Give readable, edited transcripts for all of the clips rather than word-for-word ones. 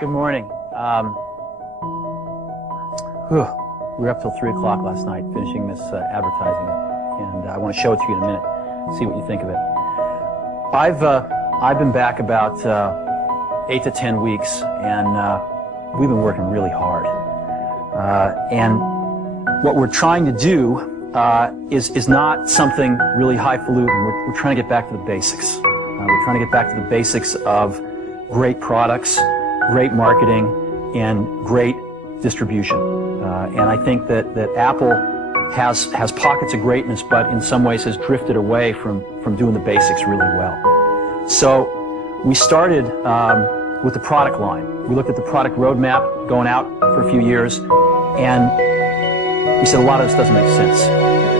Good morning. We were up till 3 o'clock last night finishing this advertising, and I want to show it to you in a minute, see what you think of it. I've been back about 8 to 10 weeks, and we've been working really hard. And what we're trying to do is not something really highfalutin. We're trying to get back to the basics. We're trying to get back to the basics of great products, great marketing, and great distribution. And I think that Apple has pockets of greatness, but in some ways has drifted away from doing the basics really well. So we started with the product line. We looked at the product roadmap going out for a few years, and we said a lot of this doesn't make sense,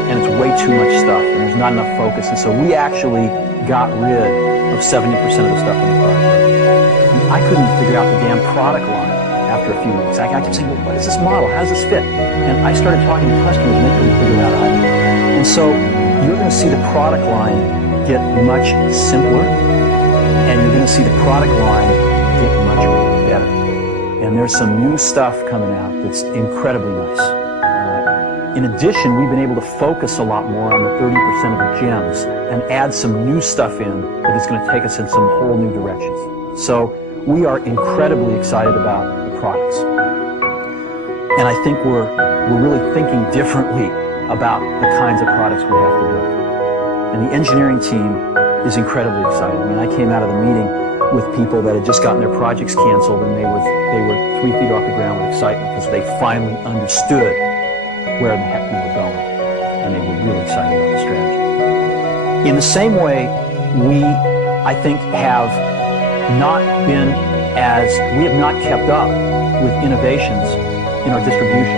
and it's way too much stuff, and there's not enough focus. And so we actually got rid of 70% of the stuff in the product roadmap. I couldn't figure out the damn product line after a few weeks. I kept saying, well, what is this model? How does this fit? And I started talking to customers, and they couldn't figure it out either. And so you're going to see the product line get much simpler, and you're going to see the product line get much better. And there's some new stuff coming out that's incredibly nice. In addition, we've been able to focus a lot more on the 30% of the gems and add some new stuff in that is going to take us in some whole new directions. So we are incredibly excited about the products. And I think we're really thinking differently about the kinds of products we have to build. And the engineering team is incredibly excited. I mean, I came out of the meeting with people that had just gotten their projects canceled, and they were 3 feet off the ground with excitement because they finally understood where the heck we were going, and they were really excited about the strategy. In the same way, we, I think, have not kept up with innovations in our distribution.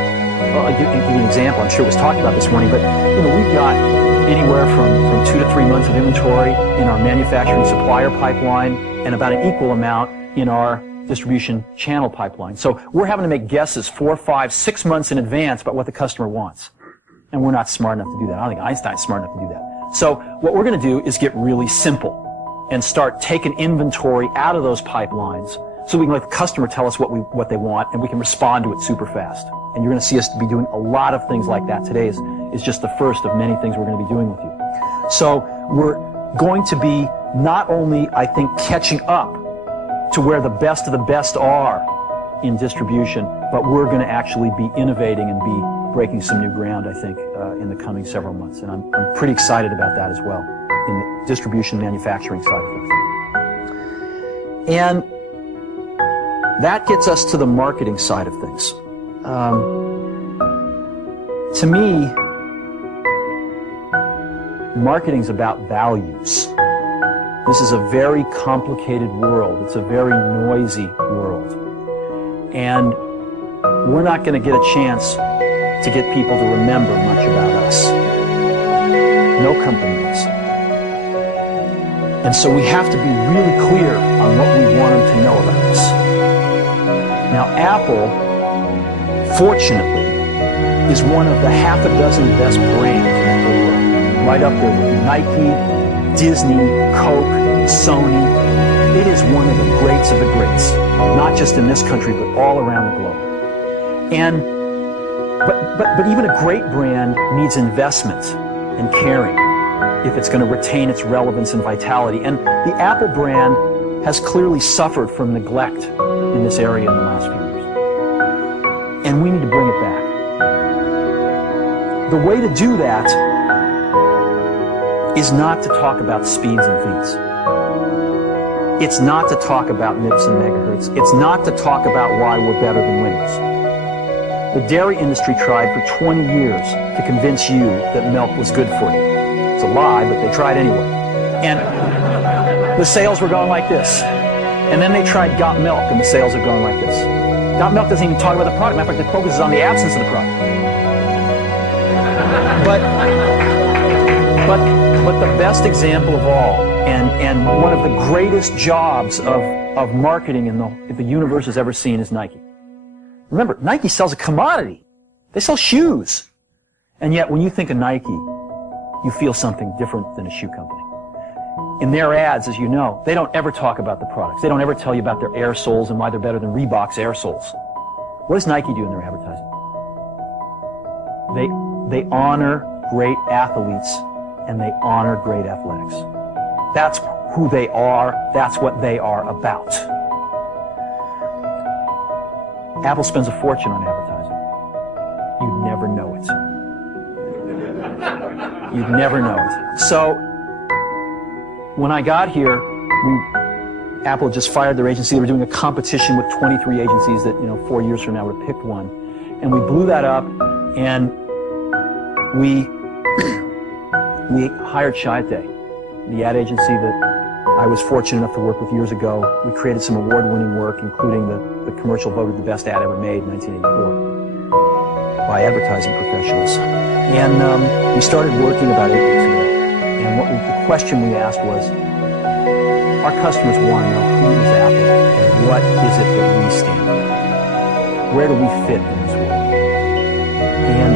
Well, I'll give you an example. I'm sure it was talked about this morning, but we've got anywhere from 2 to 3 months of inventory in our manufacturing supplier pipeline, and about an equal amount in our distribution channel pipeline. So we're having to make guesses 4, 5, 6 months in advance about what the customer wants. And we're not smart enough to do that. I don't think Einstein's smart enough to do that. So what we're going to do is get really simple and start taking inventory out of those pipelines so we can let the customer tell us what they want, and we can respond to it super fast. And you're going to see us be doing a lot of things like that. Today is just the first of many things we're going to be doing with you. So we're going to be not only, I think, catching up to where the best of the best are in distribution, but we're going to actually be innovating and be breaking some new ground, I think, in the coming several months. And I'm pretty excited about that as well, in the distribution manufacturing side of things. And that gets us to the marketing side of things. To me, marketing's about values. This is a very complicated world. It's a very noisy world. And we're not going to get a chance to get people to remember much about us. No company is. And so we have to be really clear on what we want them to know about us. Now, Apple, fortunately, is one of the half a dozen best brands in the whole world. Right up there with Nike, Disney, Coke, Sony. It is one of the greats of the greats, not just in this country, but all around the globe. And but even a great brand needs investment and caring if it's going to retain its relevance and vitality. And the Apple brand has clearly suffered from neglect in this area in the last few years. And we need to bring it back. The way to do that is not to talk about speeds and feeds. It's not to talk about MIPS and megahertz. It's not to talk about why we're better than Windows. The dairy industry tried for 20 years to convince you that milk was good for you. It's a lie, but they tried anyway. And the sales were going like this. And then they tried Got Milk, and the sales are going like this. Got Milk doesn't even talk about the product. Matter of fact, it focuses on the absence of the product. But the best example of all, and one of the greatest jobs of marketing the universe has ever seen, is Nike. Remember, Nike sells a commodity. They sell shoes. And yet, when you think of Nike, you feel something different than a shoe company. In their ads, as you know, they don't ever talk about the products. They don't ever tell you about their air soles and why they're better than Reebok's air soles. What does Nike do in their advertising? They honor great athletes and they honor great athletics. That's who they are. That's what they are about. Apple spends a fortune on advertising. You'd never know it. You'd never know it. So, when I got here, Apple just fired their agency. They were doing a competition with 23 agencies that, 4 years from now would have picked one. And we blew that up, and we hired Chiat, the ad agency that I was fortunate enough to work with years ago. We created some award-winning work, including the commercial voted the best ad ever made in 1984 by advertising professionals. And we started working about 8 weeks ago. And the question we asked was, our customers want to know who is Apple and what is it that we stand for? Where do we fit in this world? And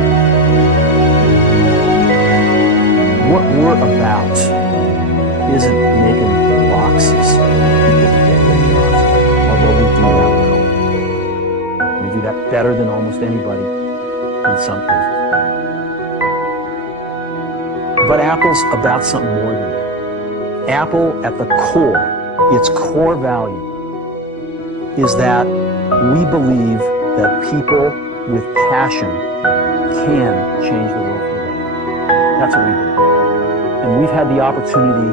what we're about isn't making boxes for people to get their jobs, although we do that well. We do that better than almost anybody in some cases. But Apple's about something more than that. Apple, at the core, its core value, is that we believe that people with passion can change the world for the better. That's what we believe. And we've had the opportunity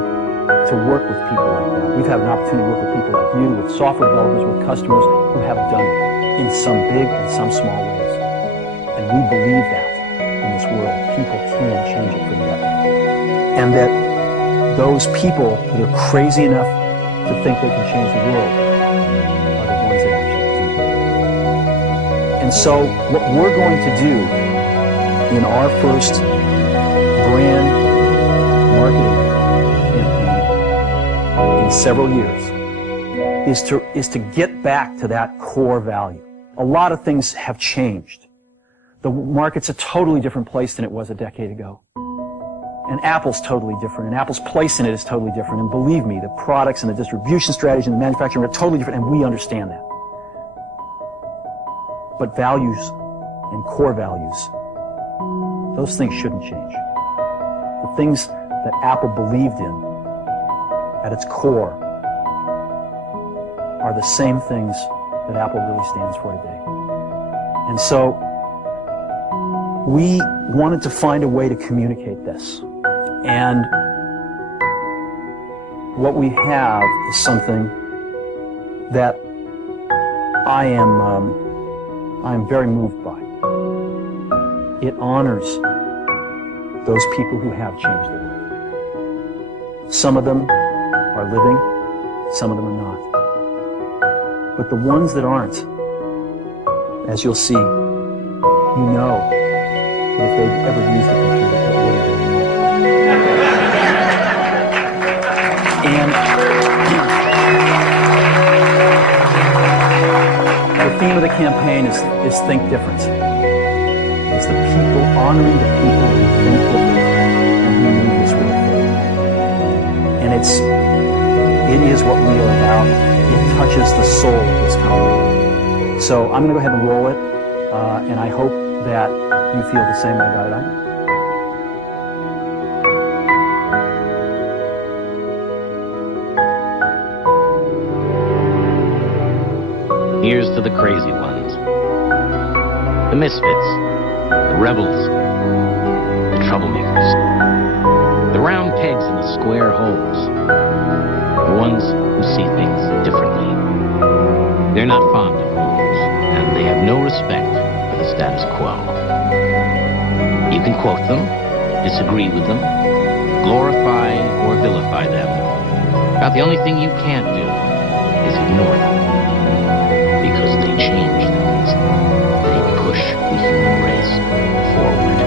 to work with people like that. We've had an opportunity to work with people like you, with software developers, with customers who have done it in some big and some small ways. And we believe that in this world, people can change it for the better. And that those people that are crazy enough to think they can change the world are the ones that actually do. And so what we're going to do in our first brand marketing campaign in several years is to get back to that core value. A lot of things have changed. The market's a totally different place than it was a decade ago. And Apple's totally different, and Apple's place in it is totally different. And believe me, the products and the distribution strategy and the manufacturing are totally different, and we understand that. But values and core values, those things shouldn't change. The things that Apple believed in at its core are the same things that Apple really stands for today. And so we wanted to find a way to communicate this. And what we have is something that I am very moved by. It honors those people who have changed the world. Some of them are living, some of them are not. But the ones that aren't, as you'll see, you know that if they've ever used a computer, it would have been you. And the theme of the campaign is Think Different. It's the people, honoring the people who think different and who move this world forward. And it is what we are about. It touches the soul of this company. So I'm going to go ahead and roll it, and I hope that you feel the same way about it I do. Here's to the crazy ones, the misfits, the rebels, the troublemakers, the round pegs in the square holes, the ones who see things differently. They're not fond of rules, and they have no respect for the status quo. You can quote them, disagree with them, glorify or vilify them. About the only thing you can't do is ignore them. Because they change things. They push the human race forward.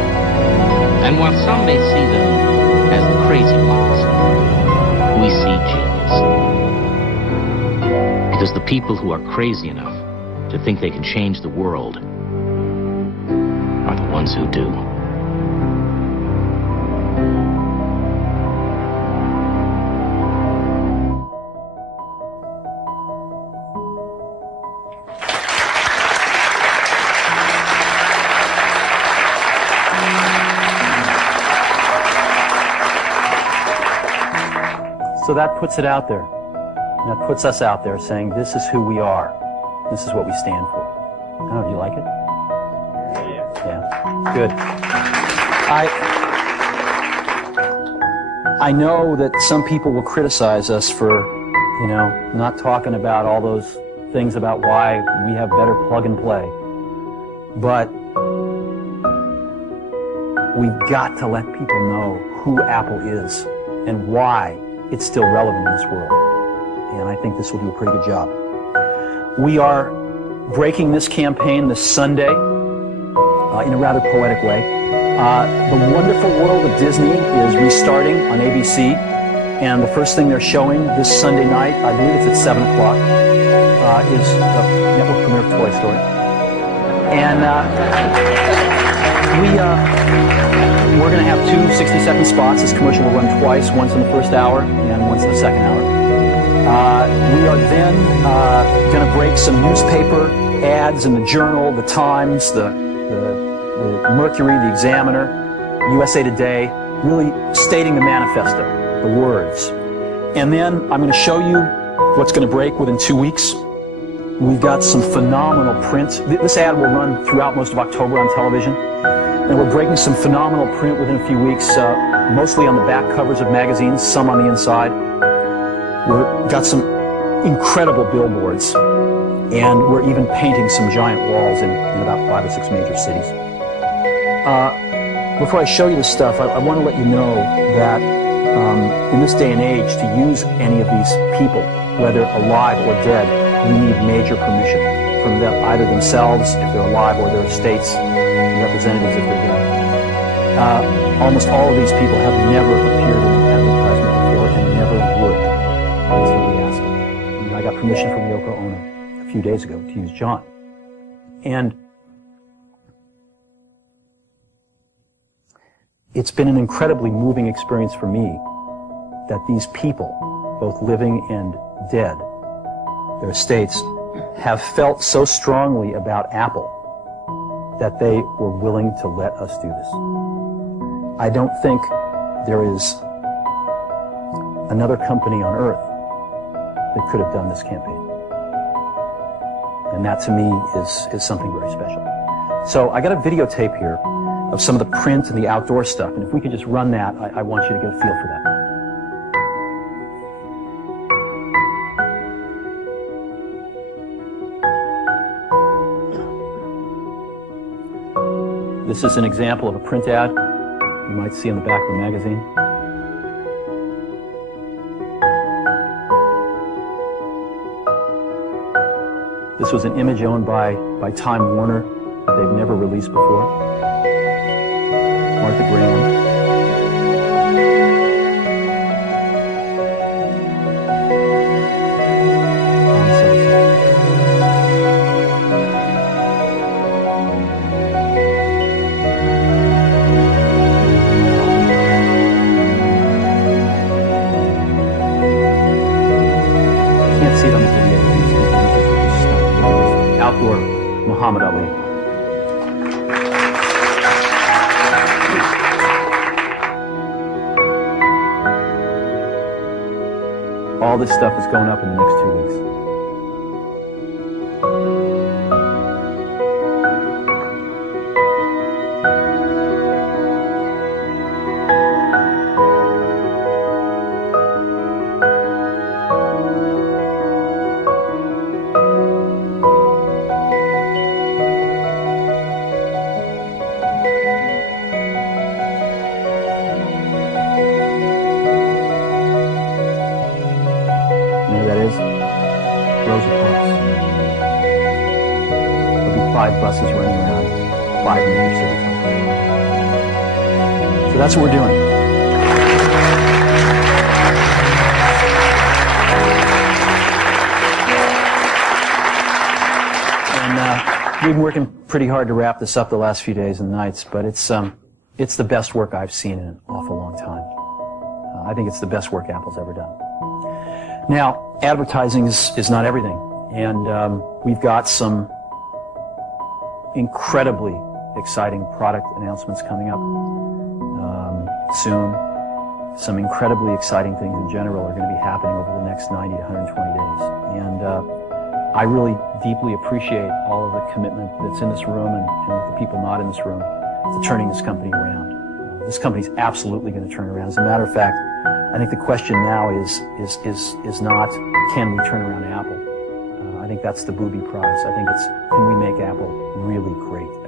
And while some may see them as the crazy ones, we see genius. Because the people who are crazy enough to think they can change the world are the ones who do. So that puts it out there. That puts us out there saying, this is who we are. This is what we stand for. I don't know, do you like it? Yeah. Good. I know that some people will criticize us for, not talking about all those things about why we have better plug and play. But we've got to let people know who Apple is and why it's still relevant in this world. And I think this will do a pretty good job. We are breaking this campaign this Sunday in a rather poetic way. The Wonderful World of Disney is restarting on ABC, and the first thing they're showing this Sunday night, I believe it's at 7 o'clock, is the network premiere of Toy Story. And we're going to have two 60-second spots. This commercial will run twice, once in the first hour and once in the second hour. We are then going to break some newspaper ads in the Journal, the Times, the Mercury, the Examiner, USA Today, really stating the manifesto, the words. And then I'm going to show you what's going to break within 2 weeks. We've got some phenomenal print. This ad will run throughout most of October on television. And we're breaking some phenomenal print within a few weeks, mostly on the back covers of magazines, some on the inside. We've got some incredible billboards, and we're even painting some giant walls in about 5 or 6 major cities. Before I show you this stuff, I want to let you know that in this day and age, to use any of these people, whether alive or dead, you need major permission from them, either themselves, if they're alive, or their estates, representatives if they're dead. Almost all of these people have never appeared in an advertisement before and never would until we ask them. And I got permission from Yoko Ono a few days ago to use John. And it's been an incredibly moving experience for me that these people, both living and dead, their estates, have felt so strongly about Apple that they were willing to let us do this. I don't think there is another company on earth that could have done this campaign. And that to me is something very special. So I got a videotape here of some of the print and the outdoor stuff, and if we could just run that, I want you to get a feel for that. This is an example of a print ad you might see on the back of a magazine. This was an image owned by Time Warner that they've never released before. Martha Graham. Muhammad Ali. All this stuff is going up in the next 2 weeks. Buses running around 5 major cities. So that's what we're doing. And we've been working pretty hard to wrap this up the last few days and nights, but it's the best work I've seen in an awful long time. I think it's the best work Apple's ever done. Now, advertising is not everything, and we've got some incredibly exciting product announcements coming up soon. some incredibly exciting things in general are going to be happening over the next 90 to 120 days. And I really deeply appreciate all of the commitment that's in this room and with the people not in this room to turning this company around. This company's absolutely going to turn around. As a matter of fact, I think the question now is not, can we turn around Apple? I think that's the booby prize. I think it's, can we make Apple really great?